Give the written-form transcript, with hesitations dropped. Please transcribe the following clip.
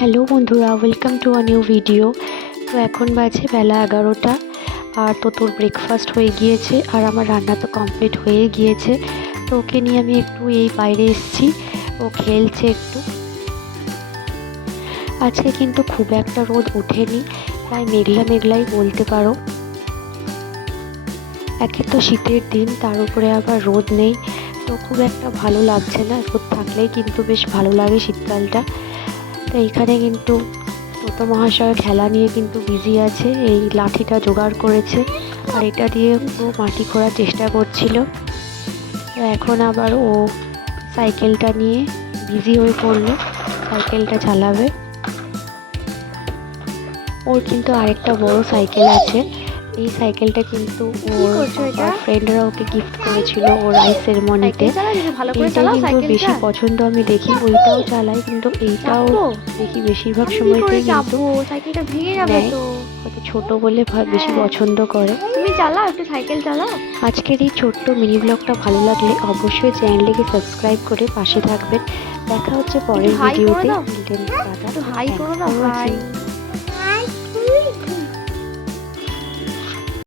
Hello বন্ধুরা, welcome to a new video. তো এখন বাজে বেলা 11টা, আর তোর ব্রেকফাস্ট হয়ে গিয়েছে আর আমার রান্না তো কমপ্লিট হয়ে গিয়েছে। তো ওকে নিয়ে আমি একটু এই বাইরে এসেছি, ও খেলছে একটু। আজকে কিন্তু খুব একটা রোদ ওঠেনি, প্রায় মেঘলা মেঘলাই বলতে পারো। একে তো শীতের দিন, তার উপরে আবার রোদ নেই, তো খুব একটা ভালো লাগছে না। রোদ থাকলেই কিন্তু বেশ ভালো লাগে শীতকালটা। তো এইখানে কিন্তু টোটো মহাশয় খেলা নিয়ে কিন্তু বিজি আছে, এই লাঠিটা জোগাড় করেছে আর এটা দিয়ে ও মাটি খোঁড়ার চেষ্টা করছিল। তো এখন আবার ও সাইকেলটা নিয়ে বিজি হয়ে পড়লো, সাইকেলটা চালাবে। ওর কিন্তু আরেকটা বড় সাইকেল আছে, এই সাইকেলটা কিন্তু ওর ফ্রেন্ডরা ওকে গিফট করেছিল ওর আইস সেরেমনিতে। এইটাই কিন্তু বেশি পছন্দ আমি দেখি, ওইটাও চালাই কিন্তু এইটাও দেখি বেশিরভাগ সময়তেই কিন্তু সাইকেলটা ভেঙে যাবে তো। হয়তো ছোট বলে বেশি পছন্দ করে। তুমি চালাও, একটু সাইকেল চালাও। আজকের এই ছোট্ট মিনি ব্লগটা ভালো লাগলে অবশ্যই চ্যানেলটিকে সাবস্ক্রাইব করে পাশে থাকবেন। দেখা হচ্ছে পরের ভিডিওতে। হাই করো দাও, হাই।